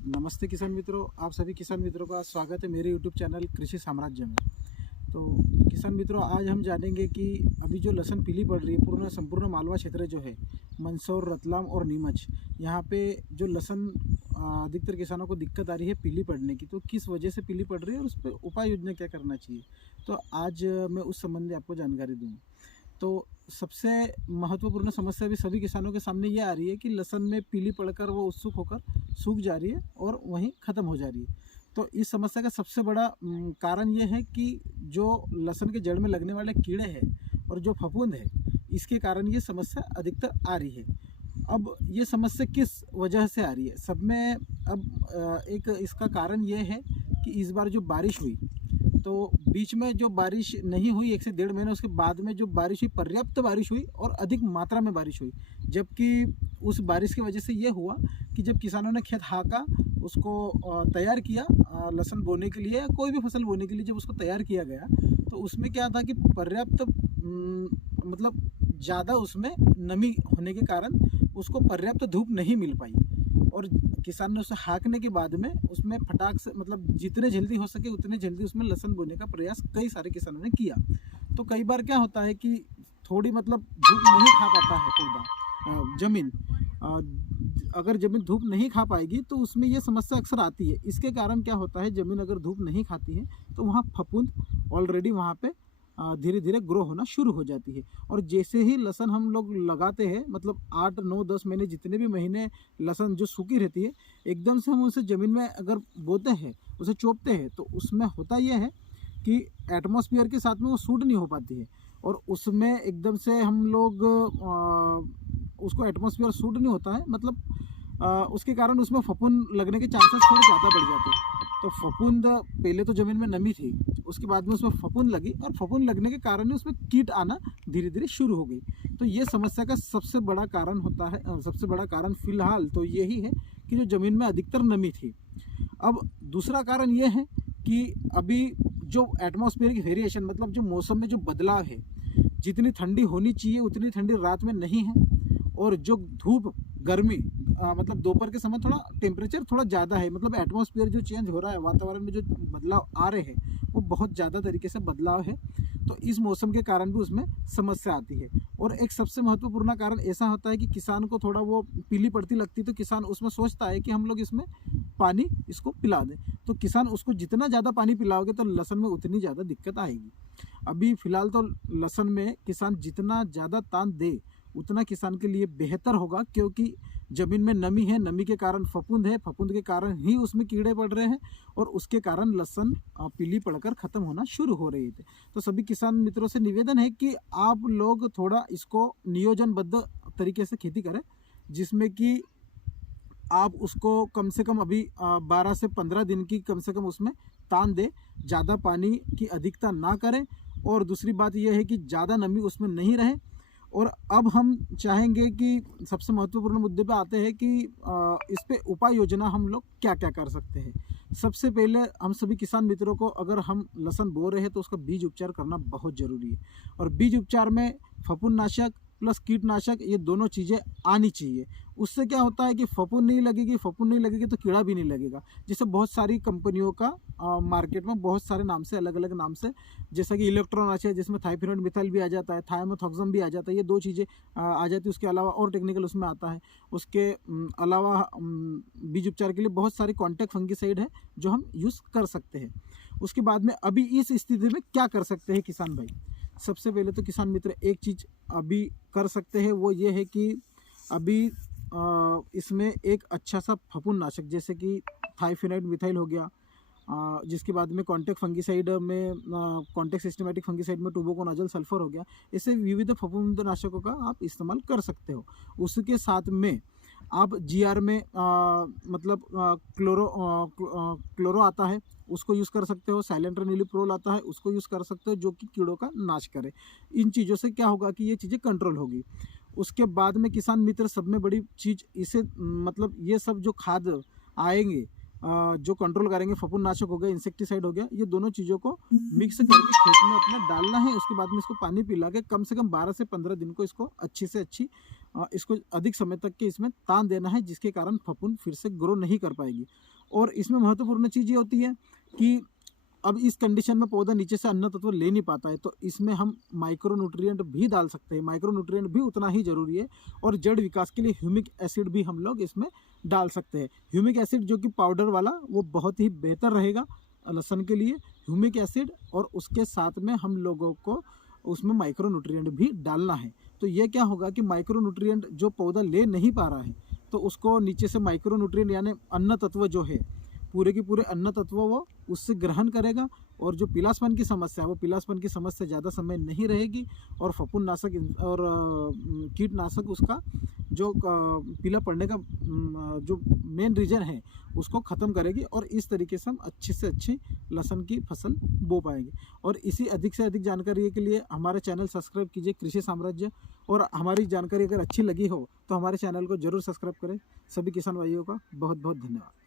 नमस्ते किसान मित्रों, आप सभी किसान मित्रों का स्वागत है मेरे यूट्यूब चैनल कृषि साम्राज्य में। तो किसान मित्रों, आज हम जानेंगे कि अभी जो लहसुन पीली पड़ रही है संपूर्ण मालवा क्षेत्र जो है, मंदसौर, रतलाम और नीमच, यहाँ पे जो लहसुन अधिकतर किसानों को दिक्कत आ रही है पीली पड़ने की। तो किस वजह से पीली पड़ रही है और उस पर उपाय योजना क्या करना चाहिए, तो आज मैं उस संबंध में आपको जानकारी दूँगा। तो सबसे महत्वपूर्ण समस्या भी सभी किसानों के सामने ये आ रही है कि लहसुन में पीली पड़कर वो उत्सुक होकर सूख जा रही है और वहीं ख़त्म हो जा रही है। तो इस समस्या का सबसे बड़ा कारण ये है कि जो लहसुन के जड़ में लगने वाले कीड़े हैं और जो फफूंद है, इसके कारण ये समस्या अधिकतर आ रही है। अब ये समस्या किस वजह से आ रही है? सब में अब एक इसका कारण ये है कि इस बार जो बारिश हुई, तो बीच में जो बारिश नहीं हुई 1 से 1.5 महीने, उसके बाद में जो बारिश हुई, पर्याप्त बारिश हुई और अधिक मात्रा में बारिश हुई। जबकि उस बारिश की वजह से ये हुआ कि जब किसानों ने खेत हाँका, उसको तैयार किया लहसुन बोने के लिए या कोई भी फसल बोने के लिए, जब उसको तैयार किया गया तो उसमें क्या था कि पर्याप्त मतलब ज़्यादा उसमें नमी होने के कारण उसको पर्याप्त धूप नहीं मिल पाई और किसान ने उसे हाँकने के बाद में उसमें फटाक से मतलब जितने जल्दी हो सके उतने जल्दी उसमें लहसुन बोने का प्रयास कई सारे किसानों ने किया। तो कई बार क्या होता है कि थोड़ी मतलब धूप नहीं खा पाता है पौधा, जमीन अगर जमीन धूप नहीं खा पाएगी तो उसमें ये समस्या अक्सर आती है। इसके कारण क्या होता है, जमीन अगर धूप नहीं खाती है तो वहाँ फफूंद ऑलरेडी वहाँ पे धीरे धीरे ग्रो होना शुरू हो जाती है। और जैसे ही लहसुन हम लोग लगाते हैं, मतलब 8, 9, 10 महीने, जितने भी महीने लहसुन जो सूखी रहती है, एकदम से हम उसे ज़मीन में अगर बोते हैं, उसे चोपते हैं, तो उसमें होता यह है कि एटमॉस्फेयर के साथ में वो सूट नहीं हो पाती है और उसमें एकदम से हम लोग उसको एटमॉस्फेयर सूट नहीं होता है, मतलब उसके कारण उसमें फफूंद लगने के चांसेस थोड़े ज़्यादा बढ़ जाते हैं। तो फफूंद पहले तो ज़मीन में नमी थी, उसके बाद में उसमें फफूंद लगी और फफूंद लगने के कारण उसमें कीट आना धीरे धीरे शुरू हो गई। तो ये समस्या का सबसे बड़ा कारण होता है, सबसे बड़ा कारण फिलहाल तो यही है कि जो ज़मीन में अधिकतर नमी थी। अब दूसरा कारण ये है कि अभी जो एटमॉस्फेयर की वेरिएशन, मतलब जो मौसम में जो बदलाव है, जितनी ठंडी होनी चाहिए उतनी ठंडी रात में नहीं है और जो धूप गर्मी मतलब दोपहर के समय थोड़ा टेम्परेचर थोड़ा ज़्यादा है, मतलब एटमॉस्फेयर जो चेंज हो रहा है, वातावरण में जो बदलाव आ रहे हैं वो बहुत ज़्यादा तरीके से बदलाव है। तो इस मौसम के कारण भी उसमें समस्या आती है। और एक सबसे महत्वपूर्ण कारण ऐसा होता है कि किसान को थोड़ा वो पीली पड़ती लगती, तो किसान उसमें सोचता है कि हम लोग इसमें पानी इसको पिला दें। तो किसान उसको जितना ज़्यादा पानी पिलाओगे तो लहसुन में उतनी ज़्यादा दिक्कत आएगी। अभी फ़िलहाल तो लहसुन में किसान जितना ज़्यादा तान दे उतना किसान के लिए बेहतर होगा, क्योंकि ज़मीन में नमी है, नमी के कारण फफूंद है, फफूंद के कारण ही उसमें कीड़े पड़ रहे हैं और उसके कारण लहसुन पीली पड़कर ख़त्म होना शुरू हो रही थी। तो सभी किसान मित्रों से निवेदन है कि आप लोग थोड़ा इसको नियोजनबद्ध तरीके से खेती करें, जिसमें कि आप उसको कम से कम अभी 12 से 15 दिन की कम से कम उसमें तान दें, ज़्यादा पानी की अधिकता ना करें। और दूसरी बात यह है कि ज़्यादा नमी उसमें नहीं रहे। और अब हम चाहेंगे कि सबसे महत्वपूर्ण मुद्दे पे आते हैं कि इस पे उपाय योजना हम लोग क्या क्या कर सकते हैं। सबसे पहले हम सभी किसान मित्रों को, अगर हम लहसुन बो रहे हैं तो उसका बीज उपचार करना बहुत ज़रूरी है। और बीज उपचार में फफूंदनाशक प्लस कीटनाशक, ये दोनों चीज़ें आनी चाहिए। उससे क्या होता है कि फफूंद नहीं लगेगी तो कीड़ा भी नहीं लगेगा। जैसे बहुत सारी कंपनियों का मार्केट में बहुत सारे नाम से, अलग अलग नाम से, जैसा कि इलेक्ट्रोनाशक है जिसमें थाइफिनोड मिथाइल भी आ जाता है, थायमोथॉक्सम भी आ जाता है, ये 2 चीज़ें आ जाती है। उसके अलावा और टेक्निकल उसमें आता है। उसके अलावा बीज उपचार के लिए बहुत सारे कॉन्टैक्ट फंगिसाइड है जो हम यूज़ कर सकते हैं। उसके बाद में अभी इस स्थिति में क्या कर सकते हैं किसान भाई? सबसे पहले तो किसान मित्र एक चीज़ अभी कर सकते हैं, वो ये है कि अभी इसमें एक अच्छा सा फफूंदनाशक जैसे कि थाइफिनाइड मिथाइल हो गया, जिसके बाद में कॉन्टैक्ट फंगिसाइड में कॉन्टैक्ट सिस्टमैटिक फंगिसाइड में टुबोकोनाजोल सल्फर हो गया। ऐसे विविध फफूंदनाशकों का आप इस्तेमाल कर सकते हो। उसके साथ में आप जीआर में मतलब क्लोरो आता है, उसको यूज़ कर सकते हो। साइलेंट्रोनिलिप्रोल आता है, उसको यूज़ कर सकते हो, जो कि कीड़ों का नाश करे। इन चीज़ों से क्या होगा कि ये चीज़ें कंट्रोल होगी। उसके बाद में किसान मित्र सब में बड़ी चीज़ इसे मतलब ये सब जो खाद आएंगे जो कंट्रोल करेंगे, फफूंदनाशक हो गया, इंसेक्टिसाइड हो गया, ये दोनों चीज़ों को मिक्स करके खेत में अपना डालना है। उसके बाद में इसको पानी पिला के कम से कम 12 से 15 दिन को इसको अच्छी से अच्छी इसको अधिक समय तक के इसमें तान देना है, जिसके कारण फफूंद फिर से ग्रो नहीं कर पाएगी। और इसमें महत्वपूर्ण चीज़ ये होती है कि अब इस कंडीशन में पौधा नीचे से अन्न तत्व ले नहीं पाता है, तो इसमें हम माइक्रो न्यूट्रिएंट भी डाल सकते हैं। माइक्रो न्यूट्रिएंट भी उतना ही ज़रूरी है। और जड़ विकास के लिए ह्यूमिक एसिड भी हम लोग इसमें डाल सकते हैं। ह्यूमिक एसिड जो कि पाउडर वाला, वो बहुत ही बेहतर रहेगा लहसुन के लिए। ह्यूमिक एसिड और उसके साथ में हम लोगों को उसमें माइक्रो न्यूट्रिएंट भी डालना है। तो ये क्या होगा कि माइक्रो न्यूट्रिएंट जो पौधा ले नहीं पा रहा है, तो उसको नीचे से माइक्रो न्यूट्रिएंट यानी अन्न तत्व जो है, पूरे के पूरे अन्न तत्व वो उससे ग्रहण करेगा। और जो पीलापन की समस्या है, वो पीलापन की समस्या ज़्यादा समय नहीं रहेगी। और फफूंदनाशक और कीटनाशक उसका जो पीला पड़ने का जो मेन रीज़न है, उसको ख़त्म करेगी। और इस तरीके से हम अच्छी से अच्छी लहसुन की फसल बो पाएंगे। और इसी अधिक से अधिक जानकारी के लिए हमारे चैनल सब्सक्राइब कीजिए, कृषि साम्राज्य। और हमारी जानकारी अगर अच्छी लगी हो तो हमारे चैनल को ज़रूर सब्सक्राइब करें। सभी किसान भाइयों का बहुत बहुत धन्यवाद।